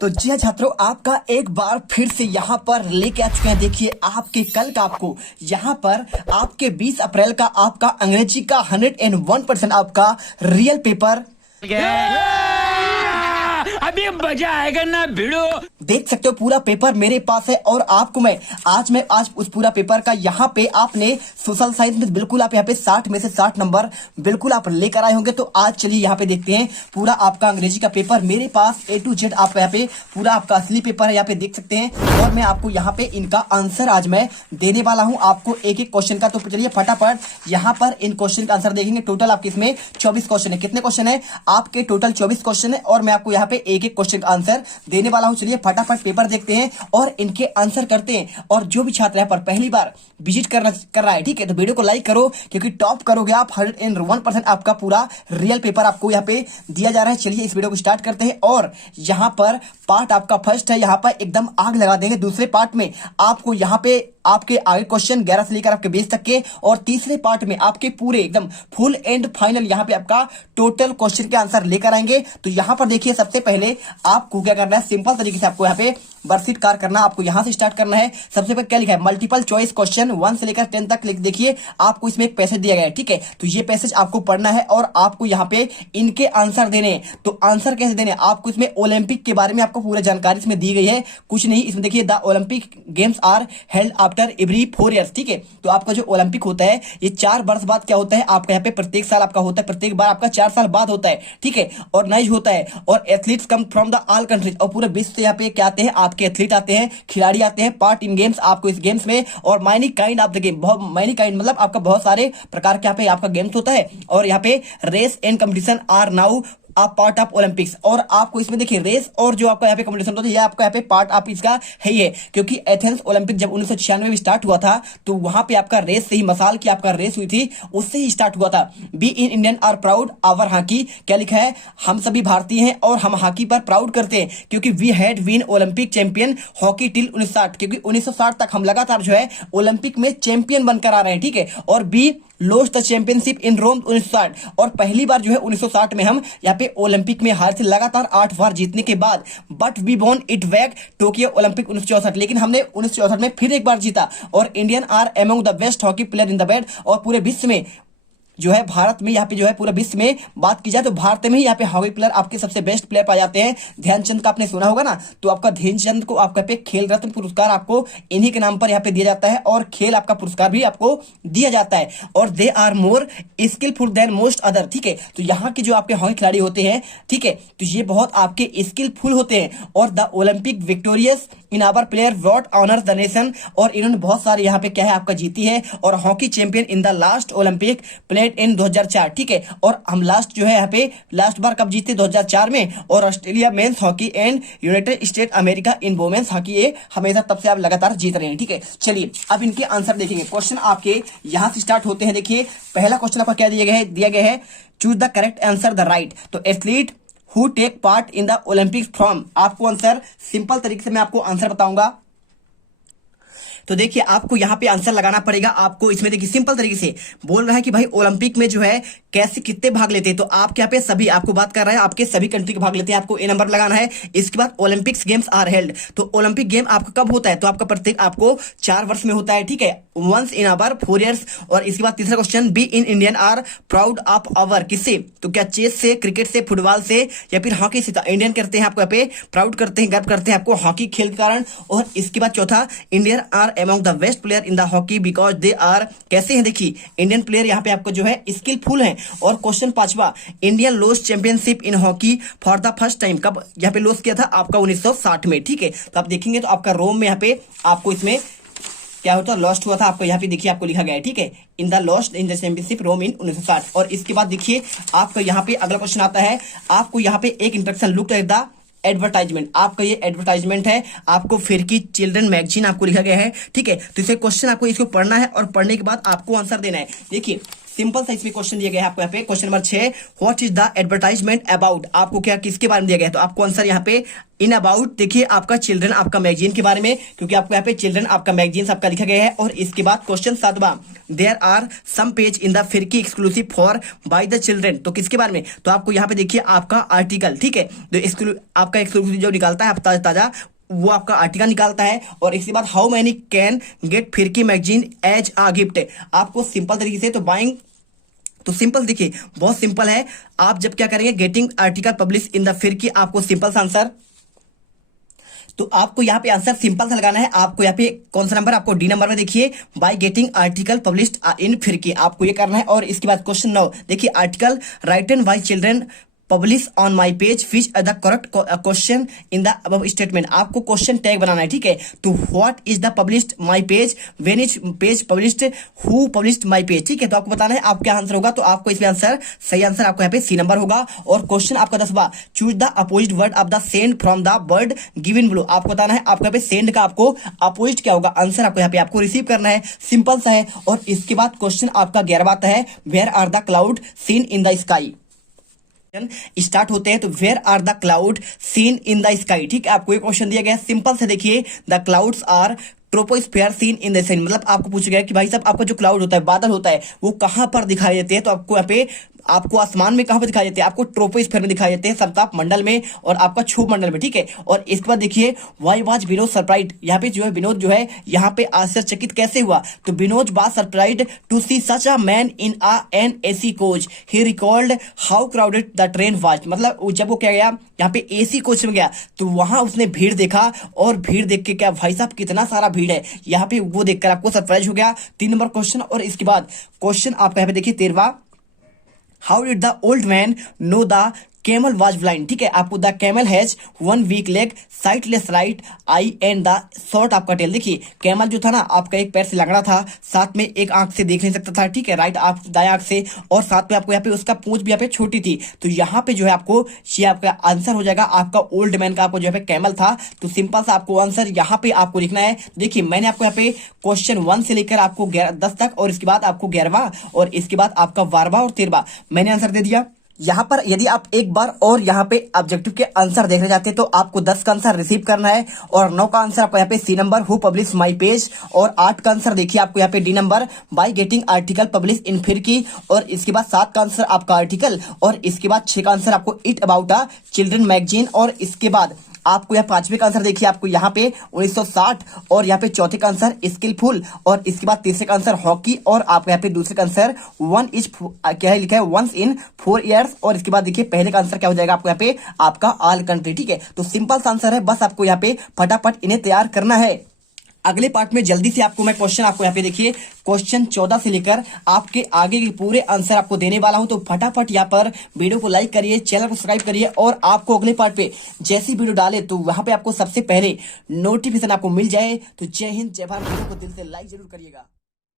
तो जी हाँ छात्रों, आपका एक बार फिर से यहाँ पर लेके आ चुके हैं। देखिए आपके कल का आपको यहाँ पर आपके 20 अप्रैल का आपका अंग्रेजी का 101% आपका रियल पेपर अभी मजा आएगा ना भिड़ो। देख सकते हो पूरा पेपर मेरे पास है। और आपको मैं आज उस पूरा पेपर का यहाँ पे आपने सोशल साइंस में बिल्कुल आप यहाँ पे 60 में से 60 नंबर बिल्कुल आप लेकर आए होंगे। तो आज चलिए यहाँ पे देखते हैं पूरा आपका अंग्रेजी का पेपर मेरे पास A to Z आप यहाँ पे पूरा आपका असली पेपर है, यहाँ पे देख सकते हैं। और मैं आपको यहाँ पे इनका आंसर आज मैं देने वाला हूँ आपको एक एक क्वेश्चन का। तो चलिए फटाफट यहाँ पर इन क्वेश्चन का आंसर देखेंगे। टोटल आपके इसमें 24 क्वेश्चन है। कितने क्वेश्चन है आपके? टोटल 24 क्वेश्चन है और मैं आपको यहाँ पे एक एक क्वेश्चन का आंसर देने वाला हूँ। चलिए फटाफट पेपर देखते हैं और इनके आंसर करते हैं। और जो भी छात्र यहाँ पर पहली बार विजिट कर रहा है, ठीक है, तो वीडियो को लाइक करो क्योंकि टॉप करोगे आप 101% आपका पूरा रियल पेपर आपको यहाँ पे दिया जा रहा है। चलिए इस वीडियो को स्टार्ट करते हैं। और यहाँ पर पार्ट आपका फर्स्ट है, यहाँ पर एकदम आग लगा देंगे। दूसरे पार्ट में आपको यहाँ पे आपके आगे क्वेश्चन 11 से लेकर आपके 20 तक के, और तीसरे पार्ट में आपके पूरे एकदम फुल एंड फाइनल यहाँ पे आपका टोटल क्वेश्चन के आंसर लेकर आएंगे। तो यहाँ पर देखिए सबसे पहले आपको क्या करना है, सिंपल तरीके से आपको यहाँ पे वर्कशीट कार करना, आपको यहाँ से स्टार्ट करना है। सबसे पहले क्या लिखा है, मल्टीपल चॉइस क्वेश्चन 1 से लेकर 10 तक लिख। देखिए आपको इसमें एक पैसेज दिया गया है, ठीक है, तो ये पैसेज आपको पढ़ना है और आपको यहाँ पे इनके आंसर देने हैं। तो आंसर कैसे देने हैं आपको, इसमें ओलंपिक के बारे में आपको पूरी जानकारी इसमें दी गई है। कुछ नहीं, इसमें देखिए the Olympic games are held after every 4 years, ठीक है। तो आपका जो ओलंपिक होता है ये 4 वर्ष बाद क्या होता है आपका यहाँ पे, प्रत्येक साल आपका होता है, प्रत्येक बार आपका 4 साल बाद होता है, ठीक है, ऑर्गेनाइज होता है। और athletes come from the all countries, और पूरे विश्व से यहाँ पे क्या आते हैं आपके एथलीट आते हैं, खिलाड़ी आते हैं पार्ट इन गेम्स आपको इस गेम्स में। और many kind of the game, बहुत मैनी काइंड मतलब आपका बहुत सारे प्रकार के यहाँ पे आपका गेम्स होता है। और यहाँ पे race and competition are now आप पार्ट ऑफ ओलंपिक्स। और आपको इसमें देखिए रेस और जो आपका यहाँ पे कंपटीशन होता है ये आपका यहाँ पे पार्ट आप इसका है ही है, क्योंकि एथेंस ओलंपिक जब 1996 में स्टार्ट हुआ था तो वहां पे आपका रेस से ही मसाल की आपका रेस हुई थी, उससे ही स्टार्ट हुआ था। Be in Indian are proud our hockey, क्या लिखा है, हम सभी भारतीय हैं और हम हॉकी पर प्राउड करते हैं क्योंकि we had win Olympic champion hockey till 1960, क्योंकि 1960 तक हम लगातार जो है ओलंपिक में चैंपियन बनकर आ रहे हैं, ठीक है। और be lost the championship in Rome 1960, और पहली बार जो है 1960 में हम यहाँ पे ओलंपिक में हारे थे लगातार 8 बार जीतने के बाद। But we won it back Tokyo Olympic 1964, लेकिन हमने 1964 में फिर एक बार जीता। और Indian are among the best hockey player in the world, और पूरे विश्व में जो है भारत में यहाँ पे जो है पूरा विश्व में बात की जाए तो भारत में ही यहाँ पे हॉकी प्लेयर आपके सबसे बेस्ट प्लेयर पाए जाते हैं। ध्यानचंद का आपने सुना होगा ना, तो आपका ध्यानचंद को आपका पे खेल रत्न पुरस्कार आपको इन्हीं के नाम पर यहाँ पे दिया जाता है, और खेल आपका पुरस्कार भी आपको दिया जाता है। और they are more skillful than most other, ठीक है। तो यहाँ के जो आपके हॉकी खिलाड़ी होते हैं, ठीक है, तो ये बहुत आपके स्किलफुल होते हैं। और the Olympic victorious in our player wrote honours the nation, और इन्होंने बहुत सारे यहाँ पे क्या है आपका जीती है। और hockey champion in the last Olympic played in 2004, ठीक है। और हम लास्ट जो है यहाँ पे लास्ट बार कब जीते, 2004 में। और Australia men's hockey and United State America in women's hockey, ये हमेशा तब से आप लगातार जीत रहे हैं, ठीक है। चलिए अब इनके आंसर देखेंगे। क्वेश्चन आपके यहाँ से स्टार्ट होते हैं। देखिए पहला क्वेश्चन आपका क्या दिया गया है, choose the correct answer the right. तो athlete who take part in the Olympics from, आपको आंसर सिंपल तरीके से मैं आपको आंसर बताऊंगा। तो देखिए आपको यहाँ पे आंसर लगाना पड़ेगा। आपको इसमें देखिए सिंपल तरीके से बोल रहा है कि भाई ओलंपिक में जो है कैसे कितने भाग लेते हैं, तो आप यहाँ पे सभी आपको बात कर रहा है आपके सभी कंट्री के भाग लेते हैं, आपको ए नंबर लगाना है। इसके बाद ओलंपिक्स गेम्स आर हेल्ड, तो ओलंपिक गेम आपका कब होता है, तो आपका प्रत्येक आपको 4 वर्ष में होता है, ठीक है, वंस इन आवर 4 ईयर्स। और इसके बाद तीसरा question, be in Indian are proud of our, किससे, तो क्या चेस से, क्रिकेट से, फुटबॉल से, या फिर हॉकी से। इंडियन करते हैं आपको यहाँ पे प्राउड करते हैं, गर्व करते हैं आपको हॉकी खेल के कारण। और इसके बाद चौथा, Indian are among the best player in the hockey because they are, कैसे हैं, देखिए इंडियन प्लेयर यहाँ पे आपको जो है स्किलफुल हैं। और क्वेश्चन पांचवा, Indian lost championship in hockey for the first time, कब यहाँ पे लोस्ट किया था आपका 1960 में, ठीक है। तो आप देखेंगे तो आपका रोम में यहाँ पे आपको इसमें क्या होता है, लॉस्ट हुआ था आपको यहाँ पे देखिए आपको लिखा गया है, ठीक है, in the lost in the championship Rome in 1960। और इसके बाद देखिए आपका यहाँ पे अगला क्वेश्चन आता है, आपको यहाँ पे एक introduction look at the advertisement, आपका ये एडवर्टाइजमेंट है, आपको फिर की चिल्ड्रन मैगजीन आपको लिखा गया है, ठीक है। तो इसे क्वेश्चन आपको इसको पढ़ना है और पढ़ने के बाद आपको आंसर देना है। देखिए सिंपल सा इसमें क्वेश्चन दिया गया है आपको यहाँ पे question number 6, what is the advertisement about, आपको क्या किसके बारे में दिया गया है, तो आपको आंसर यहाँ पे इन अबाउट देखिए आपका चिल्ड्रन आपका मैगजीन के बारे में, क्योंकि आपको यहाँ पे चिल्ड्रन आपका मैगजीन आपका लिखा गया है। और इसके बाद क्वेश्चन 7वां, there are some page in the Firki exclusive for by the children, तो किसके बारे में, तो आपको यहाँ पे देखिए आपका आर्टिकल, ठीक है, तो आपका एक्सक्लूसिव जो निकालता है ताजा ताजा वो आपका आर्टिकल निकालता है। और इसके बाद हाउ मैनी कैन गेट फिरकी मैगजीन एज अ गिफ्ट, आपको सिंपल तरीके से तो बाइंग, तो सिंपल देखिए बहुत सिंपल है, आप जब क्या करेंगे getting article publish in the फिरकी, आपको सिंपल सा आंसर, तो आपको यहाँ पे आंसर सिंपल सा लगाना है। आपको यहाँ पे कौन सा नंबर, आपको डी नंबर में देखिए bye getting article published in फिरकी, आपको ये करना है। और इसके बाद क्वेश्चन 9 देखिए article written bye children publish on my page which the correct question in the above statement, आपको क्वेश्चन टैग बनाना है, ठीक है। तो what is the published my page, when is page published, who published my page, ठीक है। तो आपको बताना है आप क्या आंसर होगा, तो आपको इसमें आंसर सही आंसर आपको यहाँ पे सी नंबर होगा। और क्वेश्चन आपका 10वां, choose the opposite word of the send from the word given below, आपको बताना है आपको यहाँ पे सेंड का आपको अपोजिट क्या होगा, आंसर आपको यहाँ पे आपको रिसीव करना है, सिंपल सा है। और इसके बाद क्वेश्चन आपका 11वां आता है, where are the cloud seen in the sky, start होते हैं तो where are the cloud seen in the sky, ठीक है। आपको एक क्वेश्चन दिया गया है सिंपल से, देखिए the clouds are troposphere seen in the sun, मतलब आपको पूछा गया कि भाई साहब आपका जो क्लाउड होता है बादल होता है वो कहां पर दिखाई देते हैं, तो आपको यहाँ पे आपको आसमान में कहां पर दिखाई देते हैं, आपको ट्रोपोस्फेयर में दिखाई देते हैं, समताप मंडल में और आपका क्षोभ मंडल में, ठीक है। और इसके बाद देखिए वाई वाज विनोद सरप्राइज्ड, यहाँ पे जो है विनोद जो है यहाँ पे आश्चर्यचकित कैसे हुआ, तो Vinod was surprised to see such a man in an AC coach, he recalled how crowded the train was, मतलब जब वो क्या गया यहाँ पे एसी कोच में गया तो वहां उसने भीड़ देखा, और भीड़ देख के क्या भाई साहब कितना सारा भीड़ है, यहाँ पे वो देखकर आपको सरप्राइज हो गया। 3 नंबर क्वेश्चन। और इसके बाद क्वेश्चन आपका यहाँ पे देखिए 13वां, how did the old man know the camel was blind, ठीक है। आपको the camel has 1 weak leg, sightless right eye and the short आपका टेल, देखिए कैमल जो था ना आपका एक पैर से लंगड़ा था, साथ में एक आंख से देख नहीं सकता था, ठीक है, राइट आप दाया आंख से, और साथ में आपको यहाँ पे उसका पूंछ भी यहाँ पे छोटी थी, तो यहाँ पे जो है आपको ये आपका आंसर हो जाएगा, आपका ओल्ड मैन का आपको जो है कैमल था, तो सिंपल सा आपको आंसर यहाँ पे आपको लिखना है। देखिए मैंने आपको यहाँ पे क्वेश्चन 1 से लेकर आपको 10 तक, और इसके बाद आपको 11वां, और इसके बाद आपका 12वां और 13वां मैंने आंसर दे दिया। यहाँ पर यदि आप एक बार और यहाँ पे ऑब्जेक्टिव के आंसर देखने जाते हैं तो आपको 10 का आंसर रिसीव करना है, और 9 का आंसर आपको यहाँ पे C number who publish my page, और 8 का आंसर देखिए आपको यहाँ पे D number by getting article publish in फिरकी, और इसके बाद 7 का आंसर आपका आर्टिकल, और इसके बाद 6 का आंसर आपको it about a children magazine, और इसके बाद आपको यहाँ 5वें का आंसर देखिए आपको यहाँ पे 1960, और यहाँ पे 4थे का आंसर स्किलफुल, और इसके बाद 3रे का आंसर हॉकी, और आपको यहाँ पे दूसरे का आंसर वन इज क्या है लिखा है वंस इन 4 ईयर्स, और इसके बाद देखिए पहले का आंसर क्या हो जाएगा आपको यहाँ पे आपका ऑल कंट्री, ठीक है। तो सिंपल सा आंसर है, बस आपको यहाँ पे फटाफट इन्हें तैयार करना है। अगले पार्ट में जल्दी से आपको मैं क्वेश्चन आपको यहाँ पे देखिए क्वेश्चन 14 से लेकर आपके आगे के पूरे आंसर आपको देने वाला हूं, तो फटाफट यहाँ पर वीडियो को लाइक करिए, चैनल को सब्सक्राइब करिए, और आपको अगले पार्ट पे जैसी वीडियो डाले तो वहां पे आपको सबसे पहले नोटिफिकेशन आपको मिल जाए। तो जय हिंद जय भारत, वीडियो को दिल से लाइक जरूर करिएगा।